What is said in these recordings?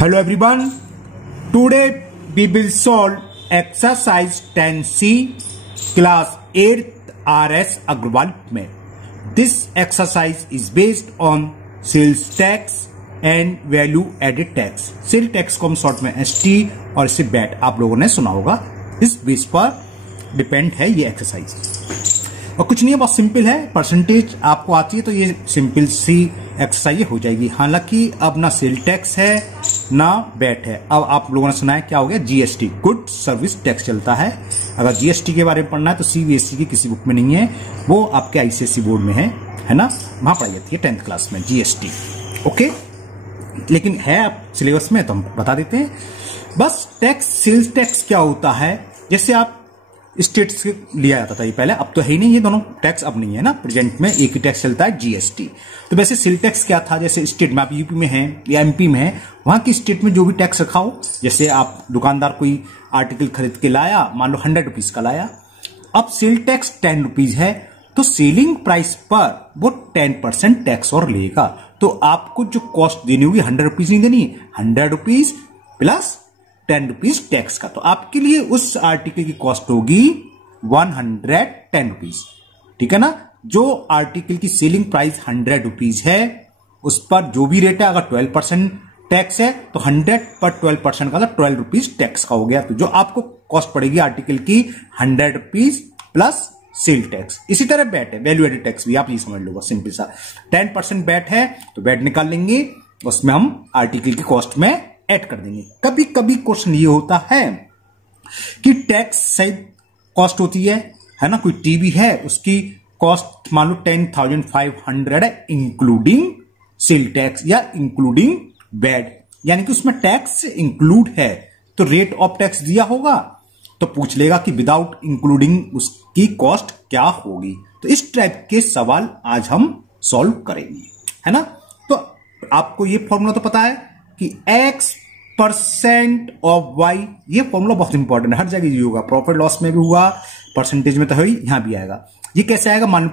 Hello everyone. Today we will solve exercise 10C class 8th RS Agrawal में. This exercise is based on sales tax and value added tax. Sale tax को हम short में ST और इसे bat आप लोगों ने सुना होगा. इस बेस पर डिपेंड है ये एक्सरसाइज और कुछ नहीं है, बहुत सिंपल है. परसेंटेज आपको आती है तो ये सिंपल सी एक्सरसाइज हो जाएगी. हालांकि अब ना सेल टैक्स है ना बैट है. अब आप लोगों ने सुना है क्या हो गया, जीएसटी, गुड सर्विस टैक्स चलता है. अगर जीएसटी के बारे में पढ़ना है तो सीबीएसई की किसी बुक में नहीं है, वो आपके आईसीएसई बोर्ड में है ना, वहां पढ़ाई जाती है 10th क्लास में जीएसटी. ओके, लेकिन है आप सिलेबस में तो हम बता देते हैं. बस टैक्स, सेल्स टैक्स क्या होता है, जैसे आप स्टेट से लिया जाता था ये पहले, अब तो है ही नहीं, ये दोनों टैक्स अब नहीं है ना, प्रेजेंट में एक ही टैक्स चलता है जीएसटी. तो वैसे सेल टैक्स क्या था, जैसे स्टेट में आप यूपी में है या एमपी में है, वहां की स्टेट में जो भी टैक्स रखा हो, जैसे आप दुकानदार कोई आर्टिकल खरीद के लाया, मान लो 100 रुपीज का लाया, अब सेल टैक्स 10 रुपीज है तो सेलिंग प्राइस पर वो 10% टैक्स और लेगा. तो आपको जो कॉस्ट देनी होगी 100 रुपीज नहीं देनी, 100 रुपीज प्लस 10 रुपीज टैक्स का. तो आपके लिए उस आर्टिकल की कॉस्ट होगी 110 रुपीज. ठीक है ना. जो आर्टिकल की सेलिंग प्राइस 100 रुपीज है उस पर जो भी रेट है, अगर 12% टैक्स है तो 100 पर 12% का 12 रुपीज टैक्स का हो गया. तो जो आपको कॉस्ट पड़ेगी आर्टिकल की 100 रुपीज प्लस सेल टैक्स. इसी तरह बैट है, वैल्यू एडेड टैक्स भी आप ये समझ लो सिंपल सा. 10% बैट है तो बैट निकाल लेंगे, उसमें हम आर्टिकल की कॉस्ट में ऐड कर देंगे. कभी कभी क्वेश्चन ये होता है कि टैक्स सहित कॉस्ट होती है ना, कोई टीवी है उसकी कॉस्ट मान लो 10,500 है इंक्लूडिंग सेल टैक्स या इंक्लूडिंग वैट, यानी कि उसमें टैक्स इंक्लूड है. तो रेट ऑफ टैक्स दिया होगा तो पूछ लेगा कि विदाउट इंक्लूडिंग उसकी कॉस्ट क्या होगी. तो इस टाइप के सवाल आज हम सॉल्व करेंगे, है ना. तो आपको ये फॉर्मूला तो पता है कि X% ऑफ Y, ये फॉर्मूला बहुत इंपॉर्टेंट है, हर जगह ये होगा, प्रॉफिट लॉस में भी हुआ, परसेंटेज में तो है ही, यहां भी आएगा. ये कैसे आएगा, मान लो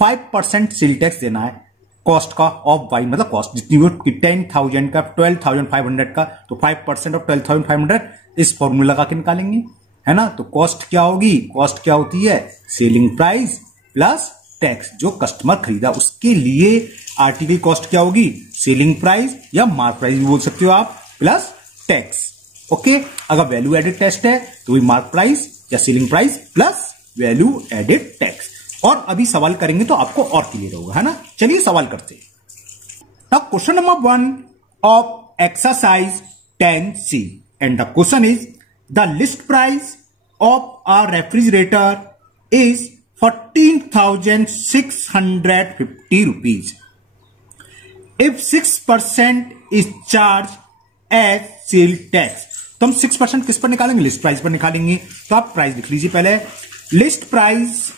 5% सेल टैक्स देना है कॉस्ट का ऑफ Y, मतलब कॉस्ट जितनी भी 10,000 का 12,500 का, तो 5% ऑफ 12,500 इस फॉर्मूला लगा के निकालेंगे, है ना. तो कॉस्ट क्या होगी, कॉस्ट क्या होती है, सेलिंग प्राइस प्लस टैक्स. जो कस्टमर खरीदा उसके लिए आर्टिकल कॉस्ट क्या होगी, सेलिंग प्राइस या मार्क प्राइस भी बोल सकते हो आप, प्लस टैक्स. ओके, अगर वैल्यू एडेड टैक्स है तो वही मार्क प्राइस या selling price plus value added tax. और अभी सवाल करेंगे तो आपको और क्लियर होगा, है ना. चलिए सवाल करते हैं. Now question number 1 of exercise 10C and the question is the list price of a refrigerator is 14,650 rupees. If 6% is charged as sale tax, तो हम 6% किस पर निकालेंगे, लिस्ट प्राइस पर निकालेंगे. तो आप प्राइस लिख लीजिए पहले. लिस्ट प्राइस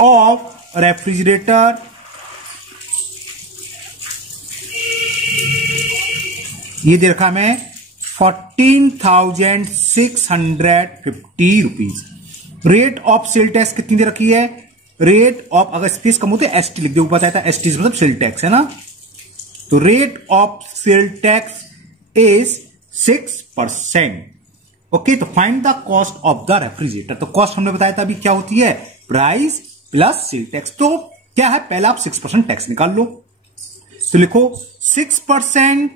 ऑफ रेफ्रिजरेटर ये दे रखा मैं 14,650 rupees. Rate of sale tax कितनी दे रखी है, रेट ऑफ, अगर स्पेस कम होते एसटी लिख दो, ऊपर आता है एसटी मतलब सेल टैक्स, है ना. तो rate of sale tax is 6%. Okay, तो find the cost of the refrigerator. तो कॉस्ट हमने बताया था अभी क्या होती है, प्राइस प्लस सेल टैक्स. तो क्या है, पहले आप 6% टैक्स निकाल लो. तो लिखो 6%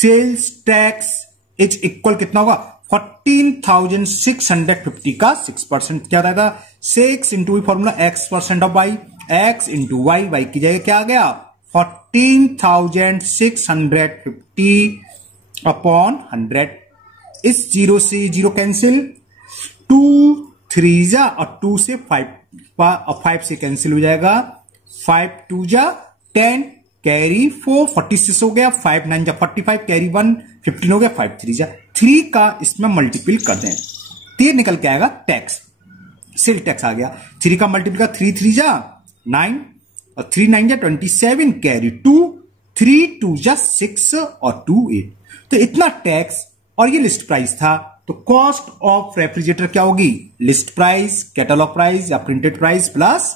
सेल्स टैक्स इज इक्वल कितना होगा, 14,650 का 6% क्या था, 6 into formula X% of Y, X into Y की जगह क्या आ गया 14,650 अपॉन 100. इस 0 से 0 कैंसिल, 2 3 जा और 2 से 5 से कैंसिल हो जाएगा, 5 2 जा 10 कैरी 4 46 हो गया, 5 9 जा 45 कैरी 1 15 हो गया, 5 3 जा 3 का इसमें मल्टीपल कर दें तो ये निकल के आएगा टैक्स, सेल टैक्स आ गया. 3 का मल्टीपल का 3 3 जा 9 और 3 9 जा 27 कैरी 2 3 2 जा 6 और 2 8. तो इतना टैक्स और ये लिस्ट प्राइस था. तो कॉस्ट ऑफ रेफ्रिजरेटर क्या होगी, लिस्ट प्राइस, कैटलॉग प्राइस या प्रिंटेड प्राइस प्लस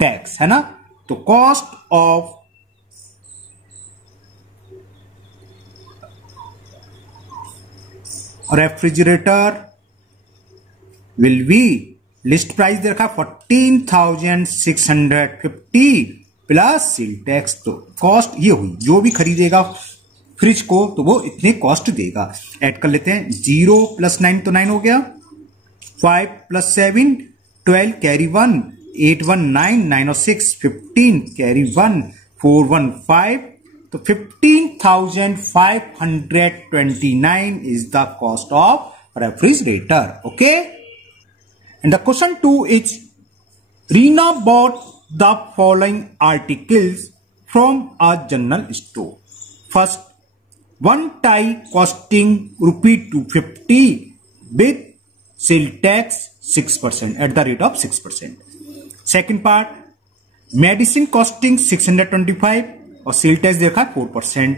टैक्स, है ना. तो cost of refrigerator will be, list price दे रखा 14,650 प्लस सेल टैक्स, तो कॉस्ट ये हुई, जो भी खरीदेगा फ्रिज को तो वो इतने कॉस्ट देगा। ऐड कर लेते हैं, 0 + 9 तो 9 हो गया, 5 + 7 12 कैरी 1 8 1 9 9 और 6 15 कैरी 1 4 1 5, तो 15,529 is the cost of refrigerator. Okay, and the question 2 is Reena bought the following articles from a general store. First, one tie costing ₹250 with sale tax 6% at the rate of 6%. Second part, medicine costing 625 और sale tax देखा 4%,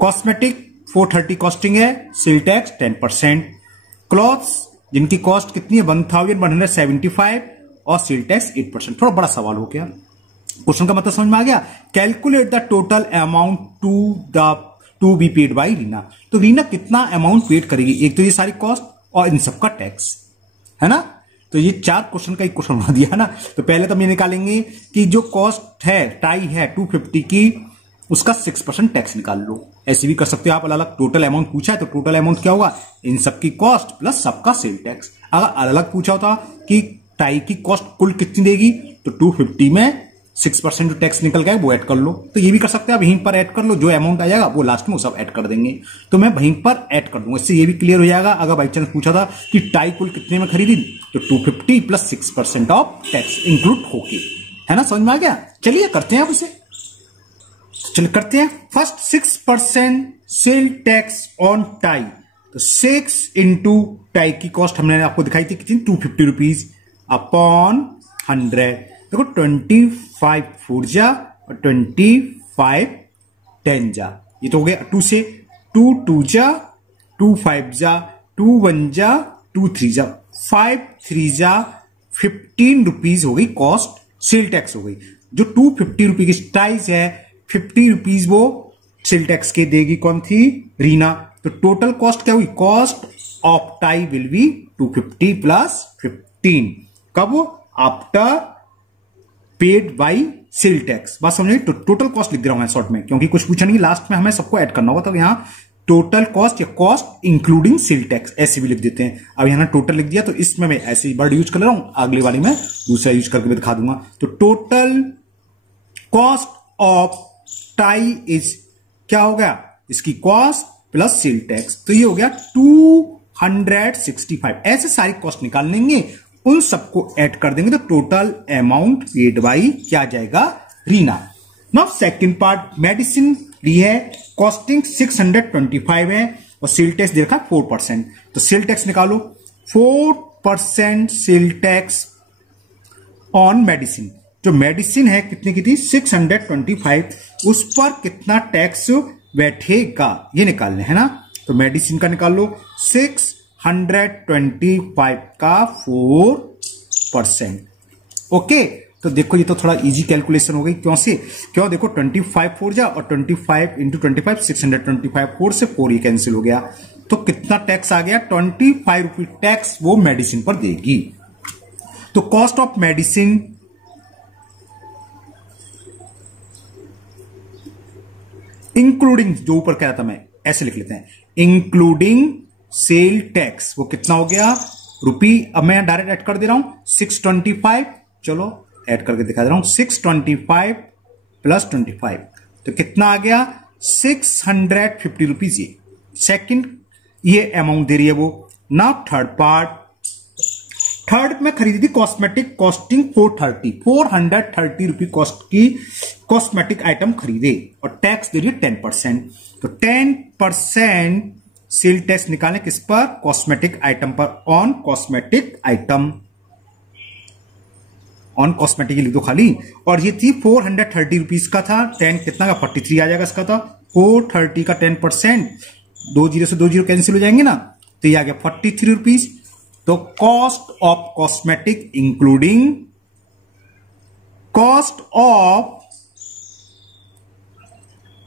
cosmetic 430 costing है, sale tax 10%, clothes जिनकी cost कितनी है 1175 और sale tax 8%। थोड़ा बड़ा सवाल हो गया, क्वेश्चन का मतलब समझ में आ गया। Calculate the total amount to be paid by Reena, तो रीना कितना अमाउंट पेड करेगी, एक तो ये सारी कॉस्ट और इन सबका टैक्स है ना। तो ये 4 क्वेश्चन का एक क्वेश्चन बना दिया ना। तो पहले तो हम ये निकालेंगे कि जो कॉस्ट है टाई है 250 की, उसका 6% टैक्स निकाल लो। ऐसे भी कर सकते हो आप, अलग अलग टोटल अमाउंट पूछा है तो टोटल अमाउंट क्या होगा, इन सबकी कॉस्ट प्लस सबका सेल टैक्स। अगर अलग अलग पूछा होता कि टाई की कॉस्ट कुल कितनी देगी, तो 250 में 6% जो टैक्स निकल गया वो ऐड कर लो। तो ये भी कर सकते हैं, वहीं पर ऐड कर लो, जो अमाउंट आ जाएगा वो लास्ट में वो सब ऐड कर देंगे। तो मैं वहीं पर ऐड कर दूंगा, इससे ये भी क्लियर हो जाएगा। अगर बाई चांस पूछा था कि टाई कुल कितने में खरीदी, तो 250 प्लस 6% ऑफ टैक्स इंक्लूड होके, है ना, समझ में आ गया। चलिए करते हैं आप इसे, चलिए करते हैं। First 6% sale tax on tie, तो 6 इंटू टाई की कॉस्ट हमने आपको दिखाई थी कितनी, 250 रुपीज अपॉन 100। देखो 25 4 जा और 25 10 जा, ये तो हो गया 2 से 2 2 जा 2 5 जा 2 1 जा 2 3 जा 5 3 जा 15 रुपीज हो गई कॉस्ट, सेल टैक्स हो गई। जो 250 रुपीज की टाइज है 50 रुपीज वो सेल टैक्स के देगी कौन थी, रीना। तो टोटल कॉस्ट क्या हुई, cost of tie will be 250 plus 15, कब, after paid by sale tax. बात समझिए, तो टोटल कॉस्ट लिख दे रहा हूं मैं शॉर्ट में, क्योंकि कुछ पूछा नहीं, लास्ट में हमें सबको ऐड करना होगा। तो यहां टोटल कॉस्ट या कॉस्ट इंक्लूडिंग सेल टैक्स ऐसे भी लिख देते हैं। अब यहां टोटल लिख दिया, तो इसमें मैं ऐसे ही वर्ड यूज कर रहा हूं, अगली वाली में दूसरा यूज करके भी दिखा दूंगा। तो total cost of tie is क्या हो गया, इसकी कॉस्ट प्लस सेल टैक्स, तो ये हो गया 265। ऐसे सारी कॉस्ट निकाल लेंगे, उन सबको ऐड कर देंगे, तो टोटल अमाउंट पेड बाई क्या आ जाएगा, Reena. Now second part, medicine ली है, कॉस्टिंग 625 है और सेल टैक्स दे रखा 4%, तो सेल टैक्स निकालो। 4% सेल टैक्स ऑन मेडिसिन, जो मेडिसिन है कितने की थी 625, उस पर कितना टैक्स बैठेगा ये निकालना है ना। तो मेडिसिन का निकाल लो, 625 का 4%। ओके, तो देखो ये तो थोड़ा इजी कैलकुलेशन हो गई, क्यों से, क्यों देखो 25 4 जा और 25 इंटू 25 625, 4 से 4 ये कैंसिल हो गया, तो कितना टैक्स आ गया, 25 रुपी टैक्स वो मेडिसिन पर देगी। तो कॉस्ट ऑफ मेडिसिन इंक्लूडिंग, जो ऊपर कह रहा था मैं ऐसे लिख लेते हैं, इंक्लूडिंग सेल टैक्स, वो कितना हो गया रुपी। अब मैं डायरेक्ट ऐड कर दे रहा हूं 625, चलो ऐड करके दिखा दे रहा हूं, 625 प्लस 25, तो कितना आ गया 650 रुपीज। ये सेकंड ये अमाउंट दे रही है वो ना। थर्ड पार्ट, थर्ड में खरीदी थी कॉस्मेटिक, कॉस्टिंग 430 रुपी कॉस्ट की कॉस्मेटिक आइटम खरीदे और टैक्स दे रही है 10%, तो 10% सेल टैक्स निकालें किस पर, कॉस्मेटिक आइटम पर, on cosmetic item, on cosmetic लिख दो खाली। और ये थी 430 रुपीज का था, 10 कितना का 43 आ जाएगा इसका, था 430 का 10%, 2 जीरो से 2 जीरो कैंसिल हो जाएंगे ना, तो ये आ गया 43 रुपीज। तो cost of cosmetic including cost of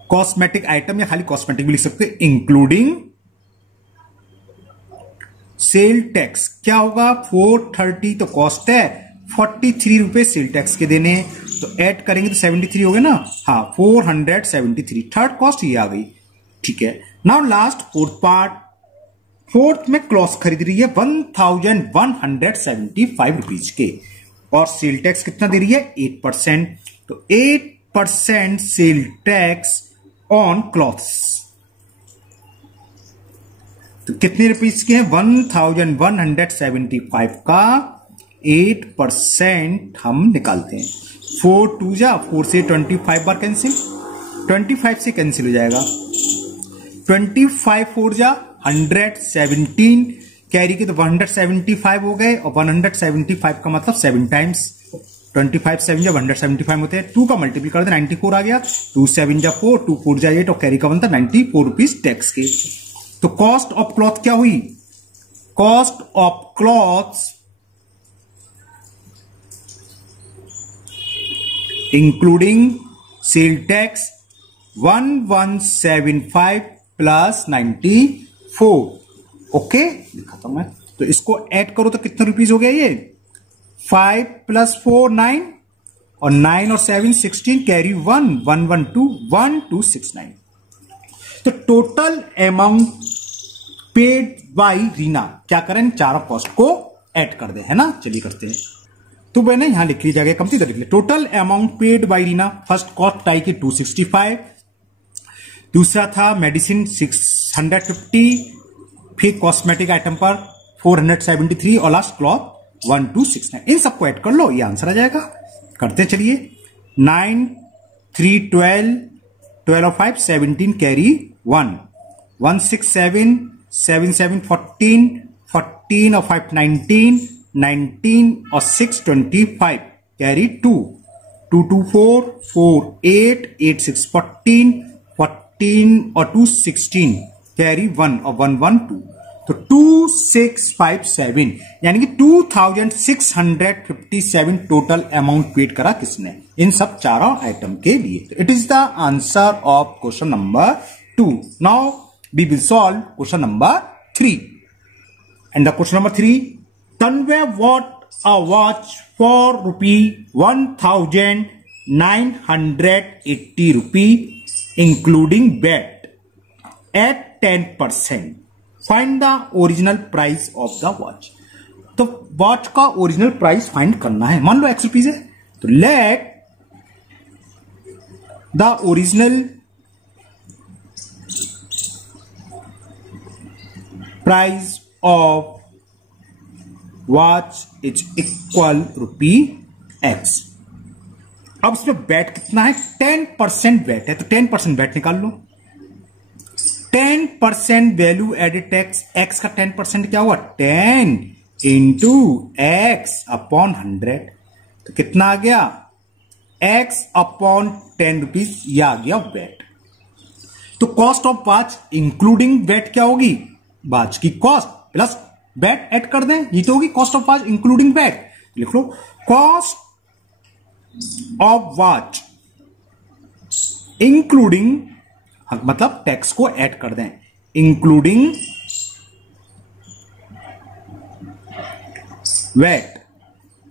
cosmetic item, या खाली कॉस्मेटिक भी लिख सकते हैं, इंक्लूडिंग सेल टैक्स क्या होगा 430 तो कॉस्ट है, 43 रुपए सेल टैक्स के देने, तो ऐड करेंगे तो 73 हो गए ना, हाँ 473 थर्ड कॉस्ट ये आ गई। ठीक है, now last fourth part, fourth में क्लॉथ खरीद रही है 1175 रुपीज के और सेल टैक्स कितना दे रही है 8%, तो 8% सेल टैक्स ऑन क्लॉथ्स, तो कितने रुपीज के हैं 1175 का 8% हम निकालते हैं, 4 2 जा 4 से 25 बार कैंसिल, 25 से कैंसिल हो जाएगा, 25 4 जा 117 कैरी के तो 175 हो गए और 175 का मतलब 7 टाइम्स, 25 7 जब 175 होते हैं, 2 का मल्टीपल कर दे 94 आ गया, 2 7 जा 4 2 4 जा 8 और कैरी का बनता 94 रुपीज टैक्स के। तो कॉस्ट ऑफ क्लॉथ क्या हुई, cost of clothes including sale tax 1175 plus 94, okay लिखा था मैं, तो इसको ऐड करो तो कितने रुपीज हो गया ये 5 + 4 9 और 9 और 7 16 कैरी 1 112 तो total amount paid by Reena, क्या करें चारों कॉस्ट को ऐड कर दे, है ना, चलिए करते हैं। तो मैंने यहां लिख लीजिएगा कंप्लीट लिख लिया, total amount paid by Reena, first cost tie की 265, दूसरा था मेडिसिन 650, फिर कॉस्मेटिक आइटम पर 473 और लास्ट क्लॉथ 1269, इन सबको ऐड कर लो ये आंसर आ जाएगा। करते चलिए 9 3 12 12 और 5 17 कैरी 1 167 7 7 14 14 और 5 19 19 और 6 25 कैरी 2 2 2 4 4 8 8 6 14 14 और 2 16 कैरी 1 और 1 1 2, तो 2657 यानी कि 2657 टोटल अमाउंट पेड करा किसने इन सब चारों आइटम के लिए। It is the answer of question number 2। Now we will solve question number 3 and the question number 3, Tanvay bought a watch for ₹1980 including VAT at 10%. Find the original price of the watch. तो watch का original price find करना है, मान लो X rupees है, तो let the original price of watch is equal ₹X। अब इसमें bat कितना है 10% बैट है, तो 10% बैट निकाल लो, 10% वैल्यू एडेड टैक्स, एक्स का 10% क्या हुआ 10 इंटू एक्स अपॉन 100, तो कितना आ गया x अपॉन 10 रुपीज, यह आ गया बैट। तो cost of watch including bat क्या होगी, वॉच की कॉस्ट प्लस बैट ऐड कर दें, ये तो होगी cost of watch including VAT, लिख लो कॉस्ट ऑफ वॉच इंक्लूडिंग, मतलब टैक्स को ऐड कर दें, including VAT,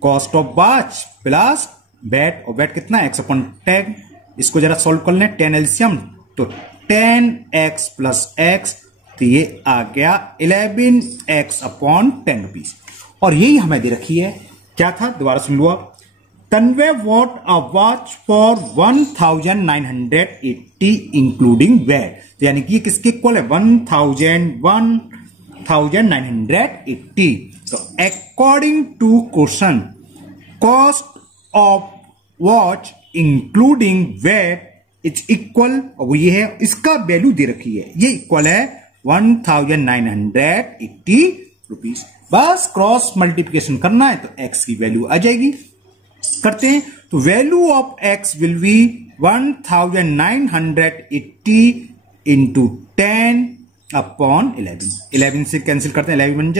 cost of watch plus VAT, और बैट कितना x अपॉन 10, इसको जरा सॉल्व कर लें 10 एलसीएम, तो 10x प्लस x, तो ये आ गया 11x अपॉन 10 रुपीज, और यही हमें दे रखी है, क्या था दोबारा सुन लो आप, Tanvay bought a watch for 1980 including VAT, तो यानी कि ये किसके इक्वल है 1980, तो according to question cost of watch including VAT is equal, वो ये है, इसका वैल्यू दे रखी है, ये इक्वल है 1980 रुपीज, बस क्रॉस मल्टीप्लिकेशन करना है तो x की वैल्यू आ जाएगी, करते हैं, तो value of x will be 1980 into 10 upon 11, 11 से कैंसिल करते हैं, 11 बन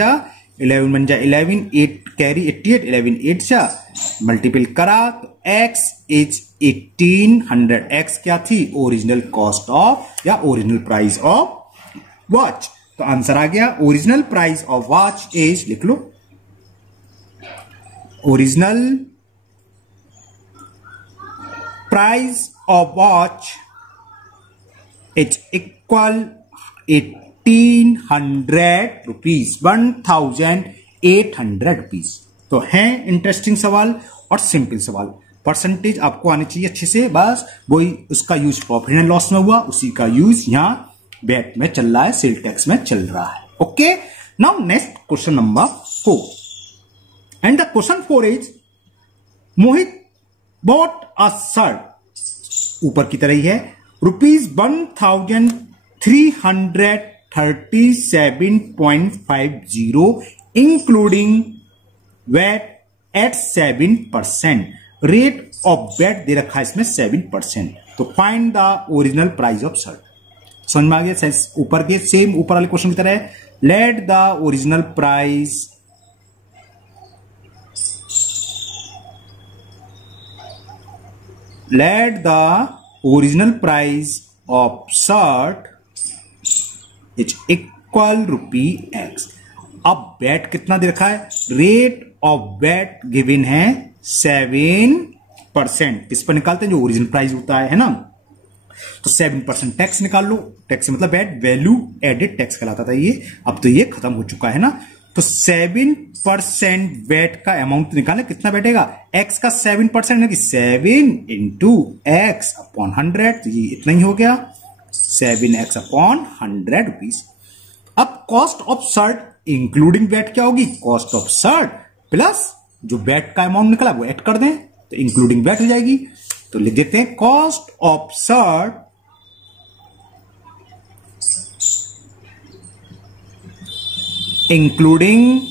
जा 11, 8 कैरी 88, 11 8 जा मल्टीपल करा, तो x इज 1800, x क्या थी ओरिजिनल कॉस्ट ऑफ या ओरिजिनल प्राइस ऑफ वॉच, तो आंसर आ गया original price of watch is, लिख लो, original price of watch is equal 1800 rupees, 1800 rupees. तो है इंटरेस्टिंग सवाल और सिंपल सवाल। परसेंटेज आपको आनी चाहिए अच्छे से, बस वही उसका यूज प्रॉफिट एंड लॉस में हुआ, उसी का यूज यहां वैट में चल रहा है, सेल टैक्स में चल रहा है। Okay, now next question number 4 and the question 4 is Mohit bought a shirt, ऊपर की तरह ही है, ₹1337.50 including VAT at 7%, rate of VAT दे रखा है इसमें 7%। तो find the original price of shirt. समझ में आ गया? ऊपर के सेम ऊपर वाले क्वेश्चन की तरह है, let the original price of shirt is equal ₹X। अब वैट कितना दे रखा है? रेट ऑफ वैट गिवन है 7%। इस पर निकालते हैं जो ओरिजिनल प्राइस होता है ना, तो 7% टैक्स निकाल लो। टैक्स मतलब वैट, वैल्यू एडेड टैक्स कहलाता था ये, अब तो ये खत्म हो चुका है ना। तो 7% वैट का अमाउंट निकाले, कितना बैठेगा? एक्स का 7% है कि 7 इंटू एक्स अपॉन 100, तो ये इतना ही हो गया, 7x अपॉन 100 रुपीज। अब cost of shirt including VAT क्या होगी? कॉस्ट ऑफ शर्ट प्लस जो वैट का अमाउंट निकला वो ऐड कर दें, तो इंक्लूडिंग वैट हो जाएगी। तो लिख देते हैं cost of shirt including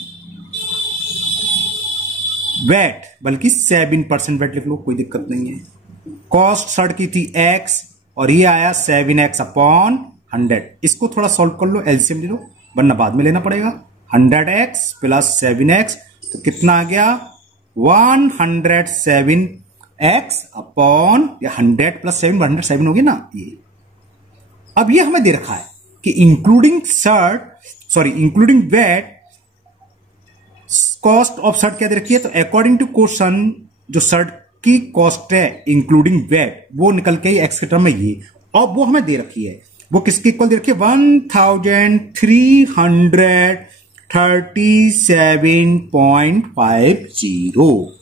VAT, बल्कि 7% वैट लिख लो, कोई दिक्कत नहीं है। कॉस्ट शर्ट की थी x और ये आया 7x अपॉन 100। इसको थोड़ा सॉल्व कर लो, एलसीएम ले लो, वरना बाद में लेना पड़ेगा। 100x प्लस 7x, तो कितना आ गया? 107x अपॉन 100 प्लस 7, 107 होगी ना ये। अब ये हमें दे रखा है कि including VAT cost of shirt क्या दे रखी है? तो अकॉर्डिंग टू क्वेश्चन जो शर्ट की कॉस्ट है इंक्लूडिंग वैट वो निकल के एक्स के टर्म में ये, और वो हमें दे रखी है, वो किसके इक्वल दे रखी है? 1337.50।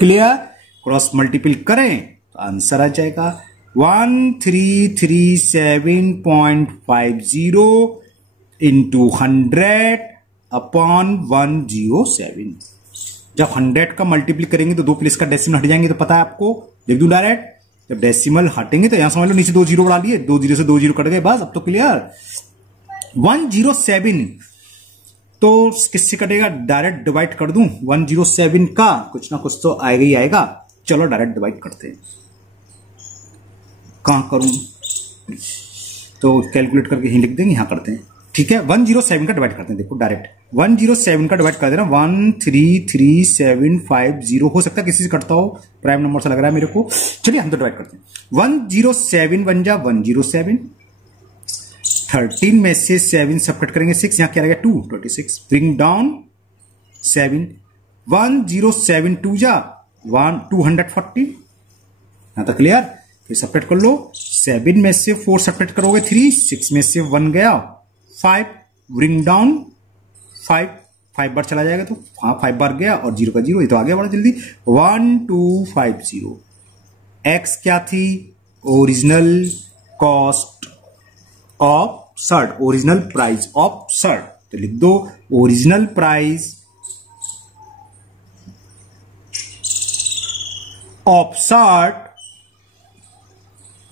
क्लियर? क्रॉस मल्टीपल करें तो आंसर आ जाएगा 1337.50 इंटू 100 अपॉन 107। जब 100 का मल्टीप्लाई करेंगे तो 2 प्लेस का डेसिमल हट जाएंगे, तो पता है आपको, लिख दूं डायरेक्ट। जब डेसिमल हटेंगे तो यहां समझ लो नीचे 2 जीरो बढ़ा लिए, 2 जीरो से 2 जीरो कट गए, बस अब तो क्लियर। 107 तो किससे कटेगा? डायरेक्ट डिवाइड कर दूं 107 का, कुछ ना कुछ तो आएगा ही आएगा। चलो डायरेक्ट डिवाइड करते हैं, कहां करूं? तो कैलकुलेट करके ही लिख देंगे, यहां करते हैं, ठीक है। 107 का डिवाइड करते हैं, देखो डायरेक्ट 107 का डिवाइड कर देना 133,750। हो सकता है किसी से कटता हो, प्राइम नंबर से लग रहा है मेरे को। चलिए हम तो डिवाइड करते हैं। 107 बन जा 107, 13 में से 7 सबट्रैक्ट करेंगे 6, यहां क्या रहेगा 2, 26, ब्रिंग डाउन 7, 107 2 जा 240, यहां तक क्लियर। फिर सबट्रैक्ट कर लो, 7 में से 4 सबट्रैक्ट करोगे 3, 6 में से 1 गया 5, ब्रिंग डाउन 5 बार चला जाएगा, तो हाँ 5 बार गया और 0 का 0, ये तो आ गया बड़ा जल्दी। 1250 एक्स क्या थी? Original cost of shirt, original price of shirt. तो लिख दो original price of shirt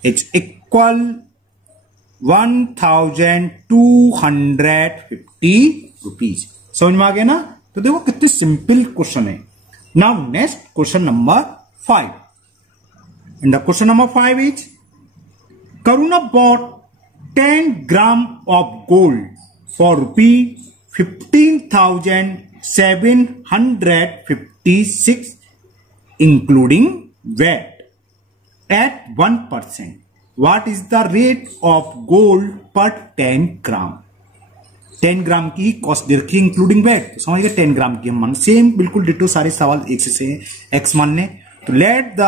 is equal 1250 rupees. समझ में आ गया ना? तो देखो कितने सिंपल क्वेश्चन है। Now next question number 5 and the question number 5 is Karuna bought 10 gram of gold for ₹15,756 including VAT at 1%. What is the rate of gold per 10 gram? 10 ग्राम की कॉस्ट दे रखी है इंक्लूडिंग वैट, तो समझ गए 10 ग्राम की हम मान, सेम बिल्कुल डिटो सारे सवाल एक से एक्स मानने। तो let the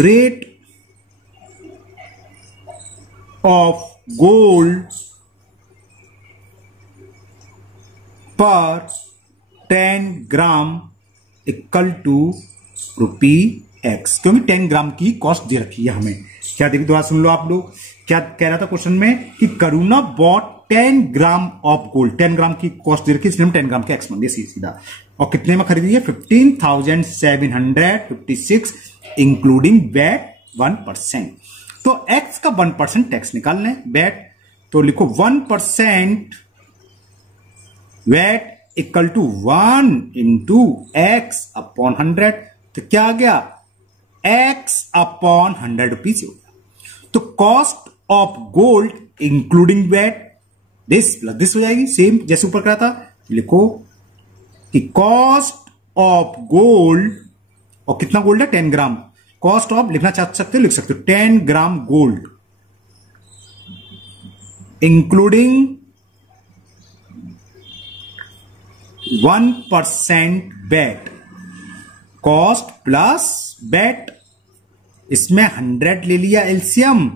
rate of gold पर 10 gram equal to rupee x, क्योंकि 10 ग्राम की कॉस्ट दे रखी है हमें। क्या देखिए दोबारा सुन लो आप लोग, क्या कह रहा था क्वेश्चन में कि करुणा बॉट 10 ग्राम ऑफ गोल्ड, 10 ग्राम की कॉस्ट दे रखी है, इसलिए हम 10 ग्राम के एक्स मान दिया सीधा। और कितने में खरीदी है? 15,756 इंक्लूडिंग वैट 1%। तो एक्स का 1% टैक्स निकालना है, वैट, तो लिखो 1% VAT equal to 1 into x upon 100। तो क्या आ गया? एक्स अपॉन 100 रुपीज हो गया। तो cost of gold including VAT this plus this हो जाएगी, सेम जैसे ऊपर करा था। लिखो कि कॉस्ट ऑफ गोल्ड, और कितना गोल्ड है? 10 ग्राम। कॉस्ट ऑफ लिखना चाह सकते हो, लिख सकते हो 10 gram gold including 1% VAT, cost plus VAT, इसमें 100 ले लिया एलसीएम,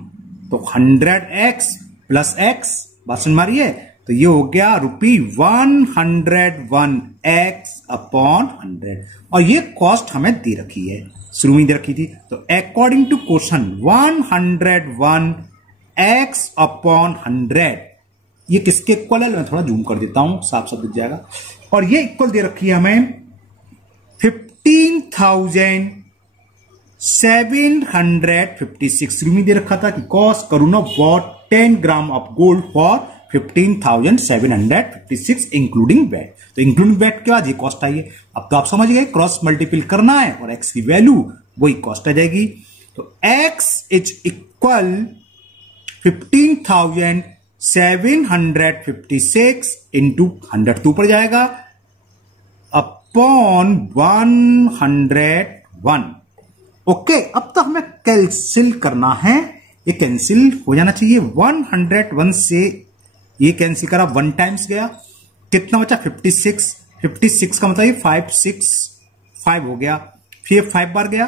तो 100x प्लस x, बात सुन मारिए, तो ये हो गया ₹101x अपॉन 100। और ये कॉस्ट हमें दे रखी है, शुरू में दे रखी थी। तो according to question 101x upon 100 ये किसके इक्वल है? मैं थोड़ा जूम कर देता हूं, साफ साफ दिख जाएगा। और ये इक्वल दे रखी है हमें 15,756। शुरू में दे रखा था कि cost Karuna bought 10 gram of gold for 15,756 including VAT. तो इंक्लूडिंग वैट के बाद ये कॉस्ट आई है। अब तो आप समझ गए, क्रॉस मल्टीपल करना है और एक्स की वैल्यू वही कॉस्ट आ जाएगी। तो एक्स इज इक्वल 15,756 इंटू 100 तो ऊपर जाएगा अपॉन 101। ओके, अब तो हमें कैंसिल करना है, ये कैंसिल हो जाना चाहिए। 101 से ये कैंसिल करा, 1 टाइम्स गया, कितना बचा? 56। 56 का मतलब 565 हो गया, फिर 5 बार गया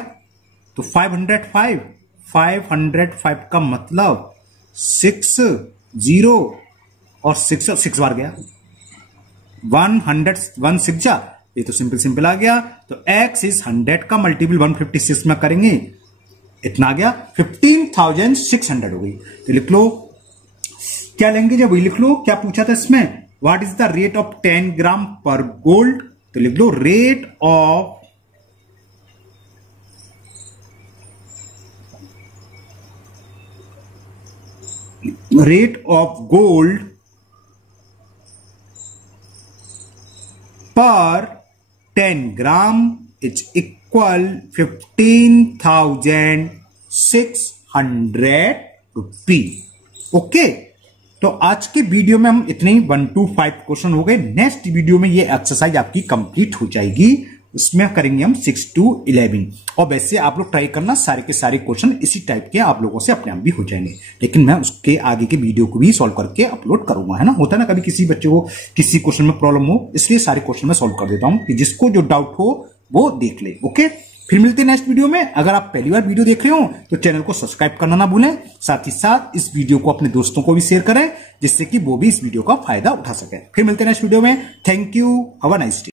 तो 505। 505 का मतलब 6 0 और 6 बार गया, 106 जा, ये तो सिंपल आ गया। तो x इज 100 का मल्टीपल 156 में करेंगे, इतना आ गया 15,600 हो गई। तो लिख लो क्या लेंगे, जब वही लिख लो क्या पूछा था इसमें, what is the rate of 10 ग्राम पर गोल्ड। तो लिख लो रेट ऑफ गोल्ड पर 10 gram is equal 15,600 rupee. Okay, तो आज के वीडियो में हम इतने ही 1 to 5 क्वेश्चन हो गए। नेक्स्ट वीडियो में ये एक्सरसाइज आपकी कंप्लीट हो जाएगी, उसमें करेंगे हम 6 to 11। और वैसे आप लोग ट्राई करना, सारे के सारे क्वेश्चन इसी टाइप के आप लोगों से अपने आप भी हो जाएंगे, लेकिन मैं उसके आगे के वीडियो को भी सॉल्व करके अपलोड करूंगा, है ना। होता है ना कभी किसी बच्चे को किसी क्वेश्चन में प्रॉब्लम हो, इसलिए सारे क्वेश्चन में सॉल्व कर देता हूं कि जिसको जो डाउट हो वो देख ले। ओके, फिर मिलते हैं नेक्स्ट वीडियो में। अगर आप पहली बार वीडियो देख रहे हो तो चैनल को सब्सक्राइब करना ना भूलें, साथ ही साथ इस वीडियो को अपने दोस्तों को भी शेयर करें, जिससे कि वो भी इस वीडियो का फायदा उठा सके। फिर मिलते हैं नेक्स्ट वीडियो में। Thank you, have a nice day.